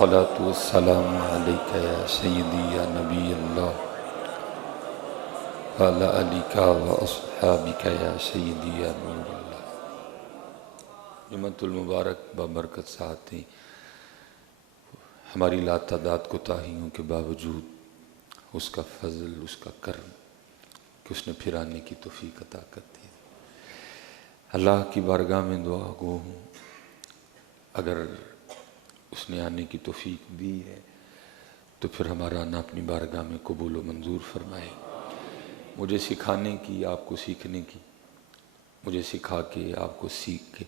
الصلاة والسلام عليك يا سيدي يا نبي الله وعلى آلك وأصحابك يا سيدي يا نور الله۔ جمعۃ المبارک بابرکت ساتھ ہیں، ہماری لاتعداد کوتاہیوں کے باوجود اس کا فضل، اس کا کرم کہ اس نے پھر آنے کی توفیق عطا کر دی۔ اللہ کی بارگاہ میں دعا گو ہوں، اگر اس نے آنے کی توفیق دی ہے تو پھر ہمارا آنا اپنی بارگاہ میں قبول و منظور فرمائے۔ مجھے سکھانے کی، آپ کو سیکھنے کی، مجھے سکھا کے آپ کو سیکھ کے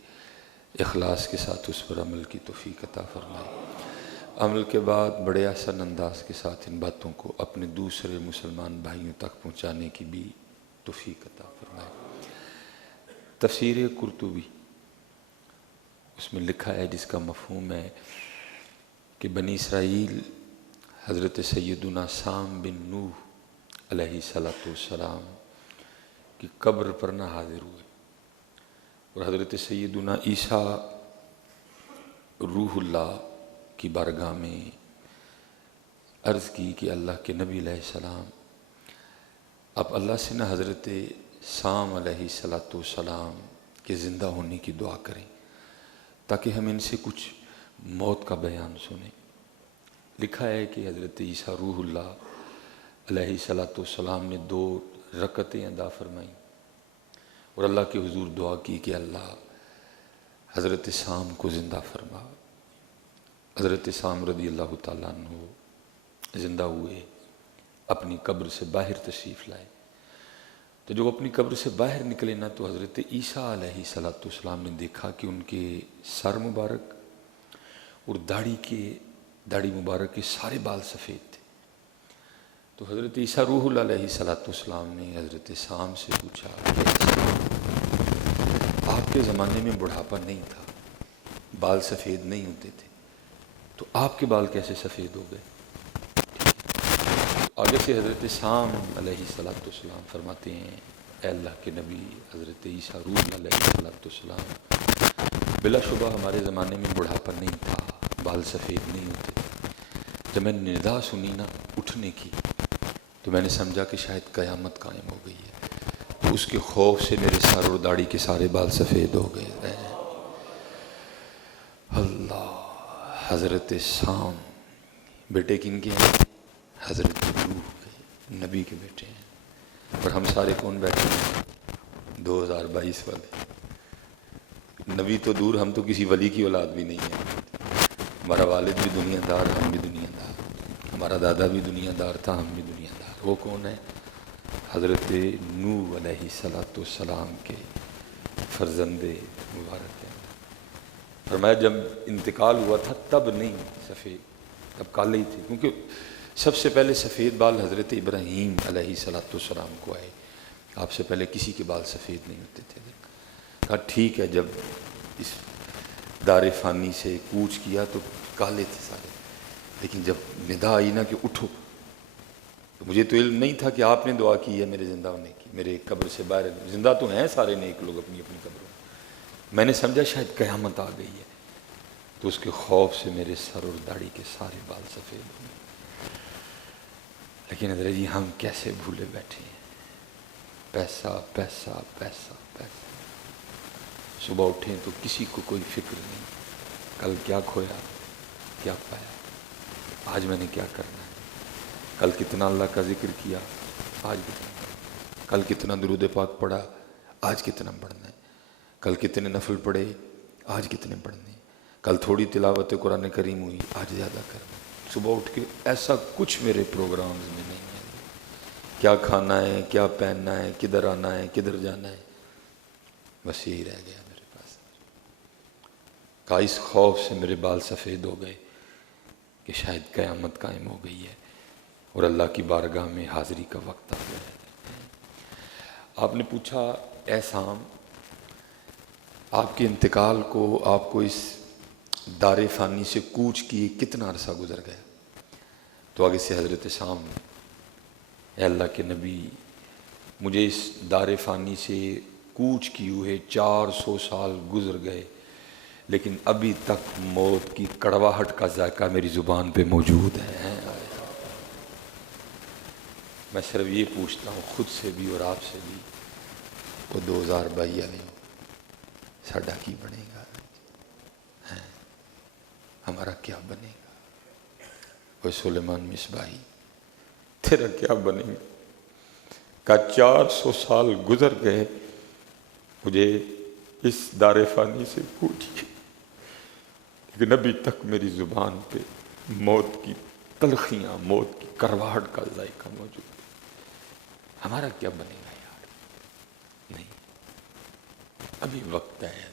اخلاص کے ساتھ اس پر عمل کی توفیق عطا فرمائے۔ عمل کے بعد بڑے احسن انداز کے ساتھ ان باتوں کو اپنے دوسرے مسلمان بھائیوں تک پہنچانے کی بھی توفیق عطا فرمائے۔ تفسیر قرطبی، اس میں لکھا ہے، جس کا مفہوم ہے کہ بنی اسرائیل حضرت سیدنا سام بن نوح علیہ السلام کی قبر پر نہ حاضر ہوئے، اور حضرت سیدنا عیسیٰ روح اللہ کی بارگاہ میں عرض کی کہ اللہ کے نبی علیہ السلام، آپ اللہ سے نہ حضرت سام علیہ السلام کے زندہ ہونے کی دعا کریں تاکہ ہم ان سے کچھ موت کا بیان سنیں۔ لکھا ہے کہ حضرت عیسیٰ روح اللہ علیہ السلام نے 2 رکعتیں ادا فرمائیں اور اللہ کے حضور دعا کی کہ اللہ حضرت سام کو زندہ فرما۔ حضرت سام رضی اللہ تعالیٰ عنہ زندہ ہوئے، اپنی قبر سے باہر تشریف لائے۔ تو جب اپنی قبر سے باہر نکلے نا، تو حضرت عیسیٰ علیہ السلام نے دیکھا کہ ان کے سر مبارک اور داڑھی مبارک کے سارے بال سفید تھے۔ تو حضرت عیسیٰ روح اللہ علیہ السلام نے حضرت سام سے پوچھا، آپ کے زمانے میں بڑھاپا نہیں تھا، بال سفید نہیں ہوتے تھے، تو آپ کے بال کیسے سفید ہو گئے؟ آگے سے حضرت سام علیہ السلام فرماتے ہیں، اے اللہ کے نبی حضرت عیسیٰ روح اللہ علیہ السلام، بلا شبہ ہمارے زمانے میں بڑھاپا نہیں تھا، بال سفید نہیں ہوتے۔ جب میں نے ندا سنی نا اٹھنے کی، تو میں نے سمجھا کہ شاید قیامت قائم ہو گئی ہے، اس کے خوف سے میرے سر اور داڑھی کے سارے بال سفید ہو گئے۔ اللہ، حضرت سام بیٹے کن کے ہیں؟ حضرت نوح کے، نبی کے بیٹے ہیں۔ اور ہم سارے کون بیٹھے ہیں؟ 2022 والے۔ نبی تو دور، ہم تو کسی ولی کی اولاد بھی نہیں ہے۔ ہمارا والد بھی دنیا دار، ہم بھی دنیا دار، ہمارا دادا بھی دنیا دار تھا، ہم بھی دنیا دار۔ وہ کون ہے؟ حضرت نوح علیہ السلام کے فرزند مبارک ہیں۔ فرمایا جب انتقال ہوا تھا تب نہیں سفید، تب کالے ہی تھے، کیونکہ سب سے پہلے سفید بال حضرت ابراہیم علیہ السلام کو آئے، آپ سے پہلے کسی کے بال سفید نہیں ہوتے تھے۔ کہا ٹھیک ہے، جب اس دار فانی سے کوچ کیا تو کالے تھے سارے، لیکن جب ندا آئی نا کہ اٹھو، تو مجھے تو علم نہیں تھا کہ آپ نے دعا کی ہے میرے زندہ ہونے کی، میرے قبر سے باہر زندہ تو ہیں سارے نیک لوگ اپنی اپنی قبروں میں۔ میں نے سمجھا شاید قیامت آ گئی ہے، تو اس کے خوف سے میرے سر اور داڑھی کے سارے بال سفید ہو گئے۔ لیکن حضرت جی ہم کیسے بھولے بیٹھے ہیں، پیسہ پیسہ پیسہ پیسہ۔ صبح اٹھیں تو کسی کو کوئی فکر نہیں، کل کیا کھویا، کیا پایا، آج میں نے کیا کرنا ہے، کل کتنا اللہ کا ذکر کیا، آج کتنا کرنا، کل کتنا درود پاک پڑھا، آج کتنا پڑھنا ہے، کل کتنے نفل پڑھے، آج کتنے پڑھنے ہیں، کل تھوڑی تلاوت قرآن کریم ہوئی، آج زیادہ کرنا۔ صبح اٹھ کے ایسا کچھ میرے پروگرامز میں نہیں ہے، کیا کھانا ہے، کیا پہننا ہے، کدھر آنا ہے، کدھر جانا ہے، بس یہی رہ گیا میرے پاس۔ کہا اس خوف سے میرے بال سفید ہو گئے کہ شاید قیامت قائم ہو گئی ہے اور اللہ کی بارگاہ میں حاضری کا وقت آ گیا ہے۔ آپ نے پوچھا، اے سام، آپ کے انتقال کو، آپ کو اس دار فانی سے کوچ کیے کتنا عرصہ گزر گیا؟ تو آگے سے حضرت سام، اے اللہ کے نبی، مجھے اس دار فانی سے کوچ کی ہوئے 400 سال گزر گئے، لیکن ابھی تک موت کی کڑواہٹ کا ذائقہ میری زبان پہ موجود ہے۔ میں صرف یہ پوچھتا ہوں خود سے بھی اور آپ سے بھی، وہ 2022 والے ساڈا کی بنے گا؟ ہمارا کیا بنے گا؟ وہ سلیمان مصباحی تیرا کیا بنے گا؟ کہ 400 سال گزر گئے، مجھے اس دار فانی سے پوچھیے، لیکن ابھی تک میری زبان پہ موت کی تلخیاں، موت کی کرواہٹ کا ذائقہ موجود ہے۔ ہمارا کیا بنے گا یار؟ نہیں، ابھی وقت ہے،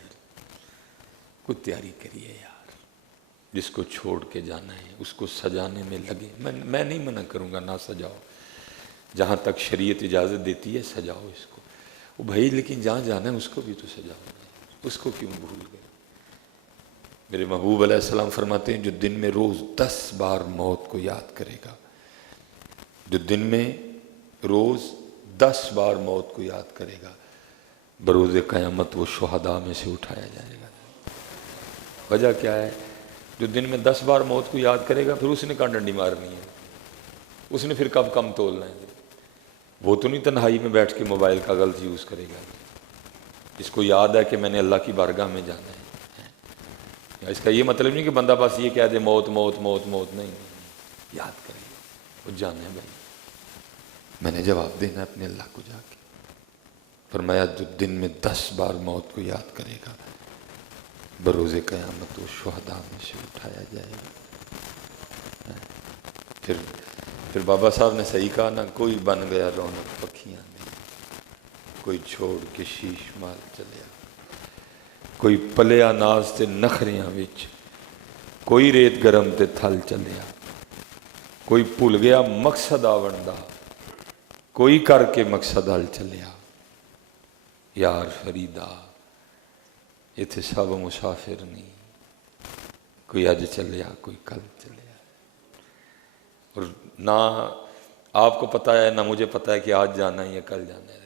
کوئی تیاری کریے یار۔ جس کو چھوڑ کے جانا ہے اس کو سجانے میں لگے۔ میں نہیں منع کروں گا، نہ سجاؤ، جہاں تک شریعت اجازت دیتی ہے سجاؤ اس کو، وہ بھائی، لیکن جہاں جانا ہے اس کو بھی تو سجاؤ، اس کو کیوں بھول گئے؟ میرے محبوب علیہ السلام فرماتے ہیں جو دن میں روز 10 بار موت کو یاد کرے گا، جو دن میں روز 10 بار موت کو یاد کرے گا، بروز قیامت وہ شہداء میں سے اٹھایا جائے گا۔ وجہ کیا ہے؟ جو دن میں 10 بار موت کو یاد کرے گا، پھر اس نے کہاں ڈنڈی مارنی ہے، اس نے پھر کب کم تولنا ہے؟ وہ تو نہیں تنہائی میں بیٹھ کے موبائل کا غلط یوز کرے گا، اس کو یاد ہے کہ میں نے اللہ کی بارگاہ میں جانا ہے۔ اس کا یہ مطلب نہیں کہ بندہ بس یہ کہہ دے موت موت موت موت، نہیں، یاد کرے، وہ جانا ہے بھائی، میں نے جواب دینا اپنے اللہ کو جا کے۔ فرمایا جو دن میں 10 بار موت کو یاد کرے گا، بروز قیامت وہ شہداء میں سے اٹھایا جائے گا۔ پھر بابا صاحب نے صحیح کہا نا، کوئی بن گیا رونق پکھیاں میں، کوئی چھوڑ کے شیش مال چلیا، کوئی پلیا ناز تے نخریاں وچ، کوئی ریت گرم تے تھل چلیا، کوئی بھول گیا مقصد آون دا، کوئی کر کے مقصد حل چلیا۔ یار فریدا اتنے سب مسافر نہیں، کوئی اج چلیا کوئی کل چلیا، اور نہ آپ کو پتہ ہے نہ مجھے پتہ ہے کہ آج جانا ہے یا کل جانا ہے۔